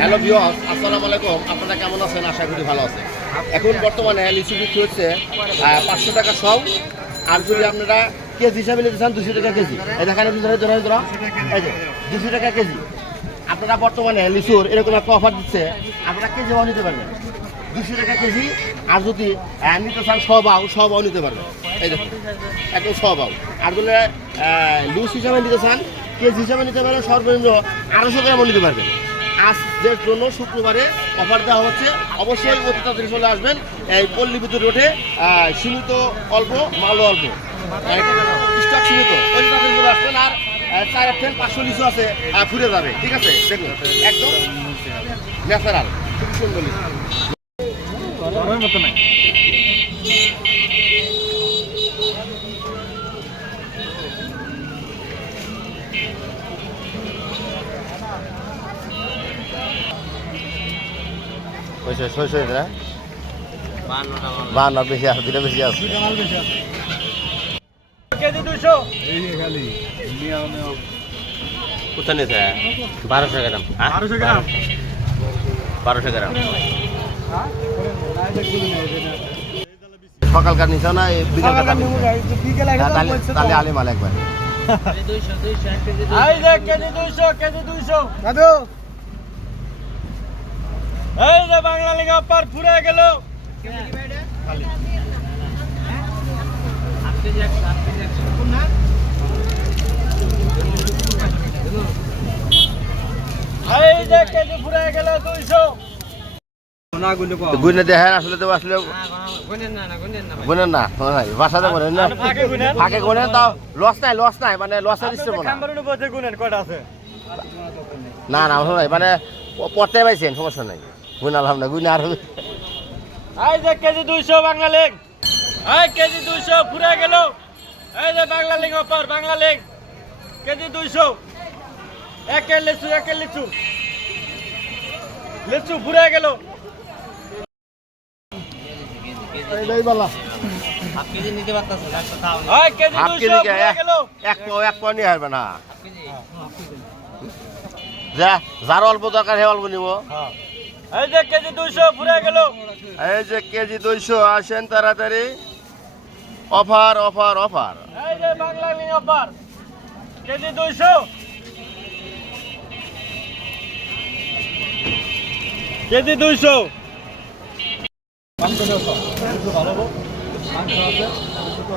Hello viewers, আসসালামু আলাইকুম। আপনারা কেমন আছেন? আশা করি ভালো আছেন। এখন বর্তমানে লিচু বিক্রি হচ্ছে 500 টাকা সব। আর যদি আপনারা কেজি হিসাবে নিতে চান 200 টাকা কেজি। এই দেখেন এই যে 200 টাকা কেজি। আপনারা বর্তমানে লিচুর এরকম একটা অফার দিচ্ছে, আপনারা কেজিও নিতে পারবেন 200 টাকা কেজি। আর যদি নিতে চান সবাও নিতে পারবেন। এই দেখুন একদম সবাও। আর যদি লুজ হিসাবে নিতে চান, কেজি হিসাবে নিতে পারেন, সর্বনিম্ন 250 গ্রামও নিতে পারবেন। আজকের জন্য শুক্রবারে অফার দেওয়া হচ্ছে। অবশ্যই অতি তাড়াতাড়ি চলে আসবেন। এই পল্লী বিদ্যুৎ রোডে সীমিত অল্প, মালও অল্প, স্টক সীমিত। অতি তাড়াতাড়ি চলে আসবেন। আর 4 থেকে 500 লিচু আছে, ঘুরে যাবে। ঠিক আছে, দেখুন একদম ন্যাচারাল, খুব সুন্দর লিচু। বেশি আছে, দুটা বেশি আছে। কেজি 200 কোথায় নিতে? 1200 গ্রাম। 1200 গ্রাম 1200 গ্রাম সকালকার নিচে না, তাহলে আলিম আল একবার। এই যে কেজি 200 দাদু, এই যে বাংলা লিগা পার ফুরে গেল। এই যে কেজি ফুরে গেল 200 গুনে দেখেন। আসলে তো আসলে গুনেন না, বাসাতে গুনেন না, ফাঁকে গুনেন। তাও লস নাই মানে লসের সিস্টেম না। না না নাই, মানে পড়তে পাইছেন, সমস্যা নাই। গুণ আলহামদুলিল্লাহ, গুনে আর এই যে কেজি 200 বাংলা লিগ। এই কেজি 200 ফুরে গেল। এই যে Bangla league offer, Bangla league KG 200। একের লিচু ফুরে গেল। এই বালা হাফ কেজি নিতে পারতাছ না, একটা দাও। এই কেজি হাফ 200 কেজি ফুরে গেল। এক পাও নিয়ে আসবে না। যা যার অল্প দরকার হে অল্প নিব। এই যে কেজি 200 ফুরে গেল। এই যে কেজি 200, আসেন তাড়াতাড়ি। Offer offer offer. এই যে Bangla league offer KG 200। KG 200।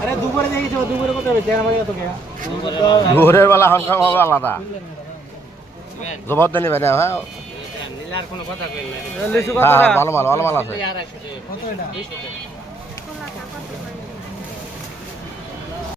আরে দুপুরে দেখেছো, দুপুরে কত হবে? চেয়ার মারি তো কে ঘুরের বেলা হলকা হবে আলাদা। জবরদস্তি নিবে না। হ্যাঁ নীলার কোনো কথা কই না। লিচু কত? ভালো মাল আছে। কত এটা? 200 টাকা।